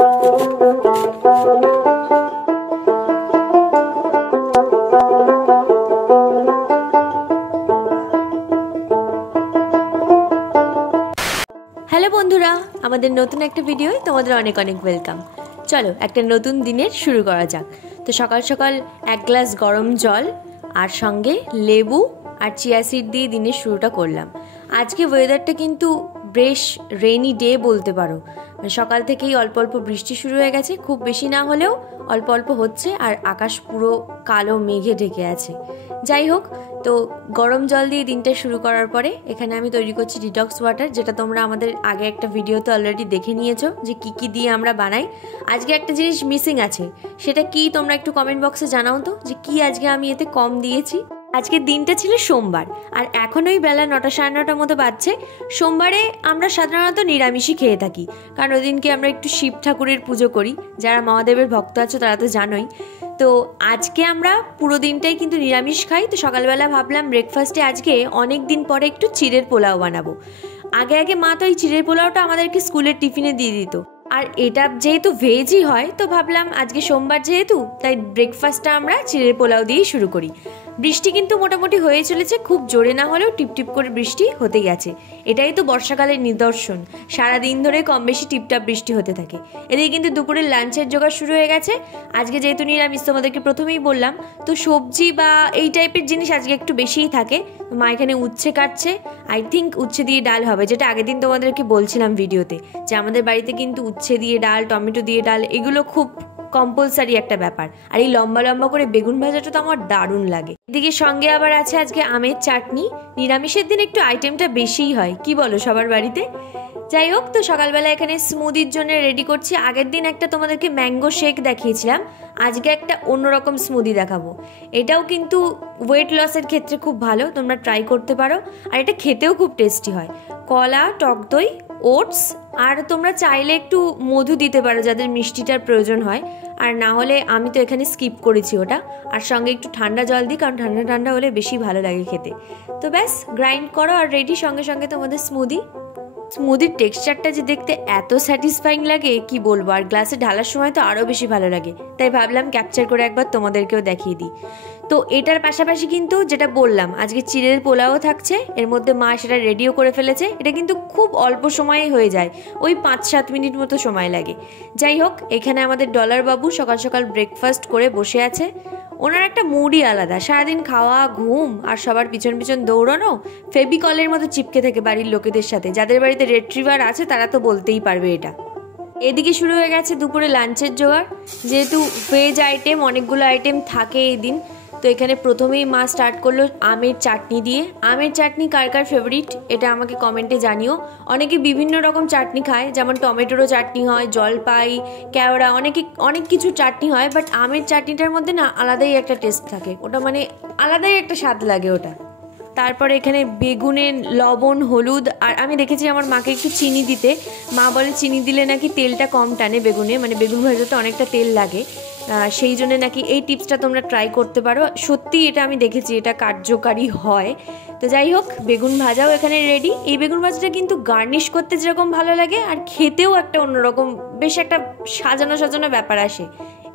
Hello বন্ধুরা, আমাদের নতুন একটা ভিডিও তোমাদের অনেক অনেক ওয়েলকাম। চলো একটা নতুন দিনের শুরু করা যাক। তো সকাল সকাল এক গ্লাস গরম জল আর সঙ্গে লেবু আর চিয়া সিড দিয়ে দিনের শুরুটা করলাম। আজকে ওয়েদারটা কিন্তু বেশ রেইনি ডে বলতে পারো। সকাল থেকেই অল্প অল্প বৃষ্টি শুরু হয়ে গেছে, খুব বেশি না হলেও অল্প অল্প হচ্ছে, আর আকাশ পুরো কালো মেঘে ঢেকে আছে। যাই হোক, তো গরম জল দিয়ে দিনটা শুরু করার পরে এখানে আমি তৈরি করছি ডিটক্স ওয়াটার, যেটা তোমরা আমাদের আগে একটা ভিডিওতে অলরেডি দেখে নিয়েছো যে কী দিয়ে আমরা বানাই। আজকে একটা জিনিস মিসিং আছে, সেটা কি তোমরা একটু কমেন্ট বক্সে জানাও তো, যে কি আজকে আমি এতে কম দিয়েছি। আজকের দিনটা ছিল সোমবার, আর এখন ওই বেলা 9টা সাড়ে 9টার মতো বাজছে। সোমবারে আমরা সাধারণত নিরামিষই খেয়ে থাকি, কারণ ওই দিনকে আমরা একটু শিব ঠাকুরের পুজো করি। যারা মহাদেবের ভক্ত আছো তারা তো জানোই। তো আজকে আমরা পুরো দিনটাই কিন্তু নিরামিষ খাই। তো সকালবেলা ভাবলাম ব্রেকফাস্টে আজকে অনেক দিন পরে একটু চিড়ের পোলাও বানাবো। আগে মা তো এই চিড়ের পোলাওটা আমাদেরকে স্কুলের টিফিনে দিয়ে দিত, আর এটা যেহেতু ভেজই হয়, তো ভাবলাম আজকে সোমবার যেহেতু, তাই ব্রেকফাস্টটা আমরা চিড়ের পোলাও দিয়েই শুরু করি। বৃষ্টি কিন্তু মোটামুটি হয়ে চলেছে, খুব জোরে না হলেও টিপটিপ করে বৃষ্টি হতে গেছে। এটাই তো বর্ষাকালের নিদর্শন, সারাদিন ধরে কম বেশি টিপটাপ বৃষ্টি হতে থাকে। এদিকে কিন্তু দুপুরের লাঞ্চের জোগাড় শুরু হয়ে গেছে। আজকে যেহেতু নিরামিষ, তোমাদেরকে প্রথমেই বললাম, তো সবজি বা এই টাইপের জিনিস আজকে একটু বেশিই থাকে। মা এখানে উচ্ছে কাটছে, আই থিঙ্ক উচ্ছে দিয়ে ডাল হবে, যেটা আগের দিন তোমাদেরকে বলছিলাম ভিডিওতে, যে আমাদের বাড়িতে কিন্তু উচ্ছে দিয়ে ডাল, টমেটো দিয়ে ডাল, এগুলো খুব কম্পালসারি একটা ব্যাপার। আর এই লম্বা লম্বা করে বেগুন ভাজাটা তো আমার দারুণ লাগে। এদিকে সঙ্গে আবার আছে আজকে আমের চাটনি। নিরামিষের দিন একটু আইটেমটা বেশিই হয়, কি বলো সবার বাড়িতে? যাই হোক, তো সকালবেলা এখানে স্মুদির জন্য রেডি করছি। আগের দিন একটা তোমাদেরকে ম্যাঙ্গো শেক দেখিয়েছিলাম, আজকে একটা অন্যরকম স্মুদি দেখাবো। এটাও কিন্তু ওয়েট লসের ক্ষেত্রে খুব ভালো, তোমরা ট্রাই করতে পারো। আর এটা খেতেও খুব টেস্টি হয়। কলা, টক দই, ওটস, আর তোমরা চাইলে একটু মধু দিতে পারো যাদের মিষ্টিটার প্রয়োজন হয়, আর না হলে আমি তো এখানে স্কিপ করেছি ওটা। আর সঙ্গে একটু ঠান্ডা জল দিই, কারণ ঠান্ডা ঠান্ডা হলে বেশি ভালো লাগে খেতে। তো ব্যাস, গ্রাইন্ড করো আর রেডি, সঙ্গে সঙ্গে তোমাদের স্মুদির টেক্সচারটা যে দেখতে এত স্যাটিসফাইং লাগে কি বলবো, আর গ্লাসে ঢালার সময় তো আরও বেশি ভালো লাগে। তাই ভাবলাম ক্যাপচার করে একবার তোমাদেরকেও দেখিয়ে দিই। তো এটার পাশাপাশি কিন্তু যেটা বললাম, আজকে চিড়ের পোলাও থাকছে, এর মধ্যে মা সেটা রেডিও করে ফেলেছে। এটা কিন্তু খুব অল্প সময়ে হয়ে যায়, ওই 5-7 মিনিট মতো সময় লাগে। যাই হোক, এখানে আমাদের ডলার বাবু সকাল সকাল ব্রেকফাস্ট করে বসে আছে। ওনার একটা মুডই আলাদা, সারাদিন খাওয়া, ঘুম আর সবার পিছন পিছন দৌড়ানো, ফেবিকলের মতো চিপকে থাকে বাড়ির লোকেদের সাথে। যাদের বাড়িতে রেট্রিভার আছে তারা তো বলতেই পারবে এটা। এদিকে শুরু হয়ে গেছে দুপুরে লাঞ্চের জোগাড়। যেহেতু ভেজ আইটেম, অনেকগুলো আইটেম থাকে এই দিন, তো এখানে প্রথমেই মা স্টার্ট করলো আমের চাটনি দিয়ে। আমের চাটনি কার কার ফেভারিট এটা আমাকে কমেন্টে জানিও। অনেকে বিভিন্ন রকম চাটনি খায়, যেমন টমেটোরও চাটনি হয়, জলপাই, কেওড়া, অনেক কিছু চাটনি হয়, বাট আমের চাটনিটার মধ্যে না আলাদাই একটা টেস্ট থাকে, ওটা মানে আলাদাই একটা স্বাদ লাগে ওটা। তারপরে এখানে বেগুনের লবণ, হলুদ, আর আমি দেখেছি আমার মাকে একটু চিনি দিতে। মা বলে চিনি দিলে নাকি তেলটা কম টানে বেগুনে, মানে বেগুন ভাজাতে অনেকটা তেল লাগে, সেই জন্য নাকি এই টিপসটা তোমরা ট্রাই করতে পারো। সত্যি এটা আমি দেখেছি, এটা কার্যকারী হয়। তো যাই হোক, বেগুন ভাজাও এখানে রেডি। এই বেগুন ভাজাটা কিন্তু গার্নিশ করতে যেরকম ভালো লাগে, আর খেতেও একটা অন্যরকম বেশ একটা সাজানো ব্যাপার আসে।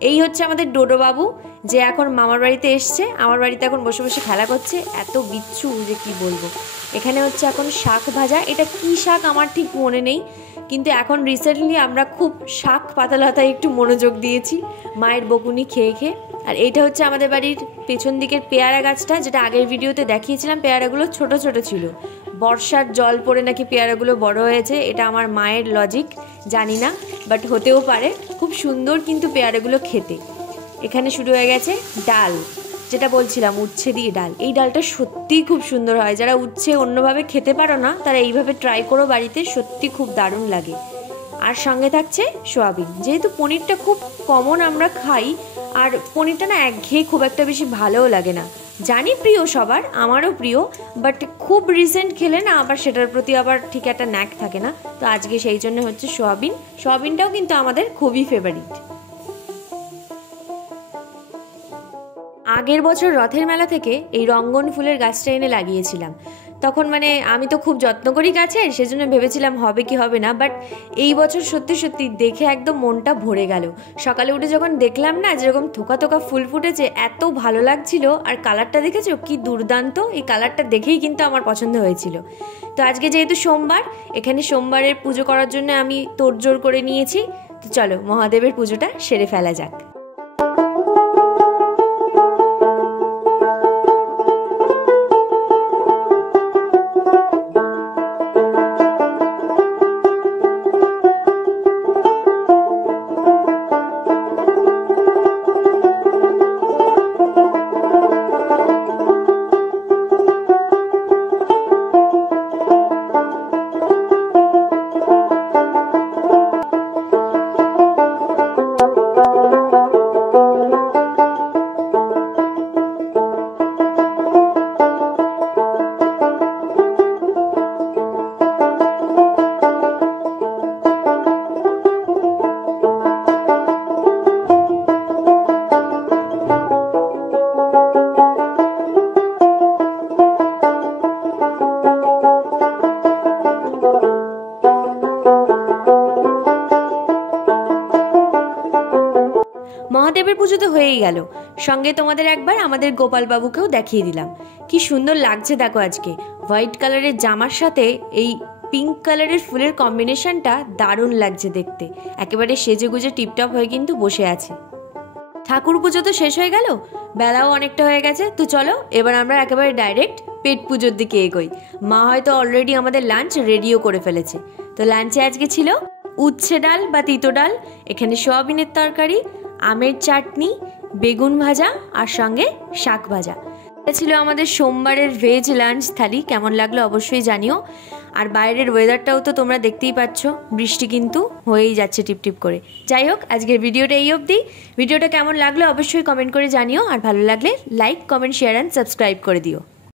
এই হচ্ছে আমাদের ডোডো বাবু, যে এখন মামার বাড়িতে এসছে, আমার বাড়িতে এখন বসে বসে খেলা করছে, এত বিচ্ছু যে কি বলবো। এখানে হচ্ছে এখন শাক ভাজা, এটা কি শাক আমার ঠিক মনে নেই, কিন্তু এখন রিসেন্টলি আমরা খুব শাক পাতালতায় একটু মনোযোগ দিয়েছি মায়ের বকুনি খেয়ে খেয়ে। আর এইটা হচ্ছে আমাদের বাড়ির পেছন দিকের পেয়ারা গাছটা, যেটা আগের ভিডিওতে দেখিয়েছিলাম। পেয়ারাগুলো ছোট ছোট ছিল, বর্ষার জল পড়ে নাকি পেয়ারাগুলো বড় হয়েছে, এটা আমার মায়ের লজিক, জানি না, বাট হতেও পারে। খুব সুন্দর কিন্তু পেয়ারাগুলো খেতে। এখানে শুরু হয়ে গেছে ডাল, যেটা বলছিলাম উচ্ছে দিয়ে ডাল। এই ডালটা সত্যিই খুব সুন্দর হয়, যারা উচ্ছে অন্যভাবে খেতে পারো না তারা এইভাবে ট্রাই করো বাড়িতে, সত্যি খুব দারুণ লাগে। আর সঙ্গে থাকছে সোয়াবিন। যেহেতু পনিরটা খুব কমন আমরা খাই, আর পনিরটা না একঘেয়ে খুব একটা বেশি ভালোও লাগে না, জানি প্রিয় সবার, আমারও প্রিয়, বাট খুব রিসেন্ট খেলে না আবার সেটার প্রতি আবার ঠিক একটা ন্যাক থাকে না। তো আজকে সেই জন্য হচ্ছে সোয়াবিনটাও কিন্তু আমাদের খুবই ফেভারিট। আগের বছর রথের মেলা থেকে এই রঙ্গন ফুলের গাছটা এনে লাগিয়েছিলাম। তখন মানে আমি তো খুব যত্ন করি গাছের, সেজন্য ভেবেছিলাম হবে কি হবে না, বাট এই বছর সত্যি সত্যি দেখে একদম মনটা ভরে গেল। সকালে উঠে যখন দেখলাম না যেরকম থোকা থোকা ফুল ফুটেছে, এত ভালো লাগছিল। আর কালারটা দেখেছো কি দুর্দান্ত, এই কালারটা দেখেই কিন্তু আমার পছন্দ হয়েছিল। তো আজকে যেহেতু সোমবার, এখানে সোমবারের পুজো করার জন্য আমি তোড়জোড় করে নিয়েছি। তো চলো মহাদেবের পুজোটা সেরে ফেলা যাক। মহাদেবের পুজো তো হয়েই গেল, সঙ্গে তোমাদের একবার আমাদের গোপাল বাবুকেও দেখিয়ে দিলাম। কি সুন্দর লাগছে দেখো, আজকে হোয়াইট কালারের জামার সাথে এই পিঙ্ক কালারের ফুলের কম্বিনেশনটা দারুণ লাগছে দেখতে। একেবারে সেজেগুজে টিপটপ হয়ে কিন্তু বসে আছে। ঠাকুর পুজো তো শেষ হয়ে গেল, বেলাও অনেকটা হয়ে গেছে। তো চলো এবার আমরা একেবারে ডাইরেক্ট পেট পুজোর দিকে এগোই। মা হয়তো অলরেডি আমাদের লাঞ্চ রেডিও করে ফেলেছে। তো লাঞ্চে আজকে ছিল উচ্ছে ডাল বা তিতো ডাল, এখানে সোয়াবিনের তরকারি, আমের চাটনি, বেগুন ভাজা আর সঙ্গে শাক ভাজা। এটা ছিল আমাদের সোমবারের ভেজ লাঞ্চ থালি। কেমন লাগলো অবশ্যই জানিও। আর বাইরের ওয়েদারটাও তো তোমরা দেখতেই পাচ্ছ, বৃষ্টি কিন্তু হয়েই যাচ্ছে টিপটিপ করে। যাই হোক, আজকের ভিডিওটা এই অবধি। ভিডিওটা কেমন লাগলো অবশ্যই কমেন্ট করে জানিও, আর ভালো লাগলে like, comment, share and subscribe করে দিও।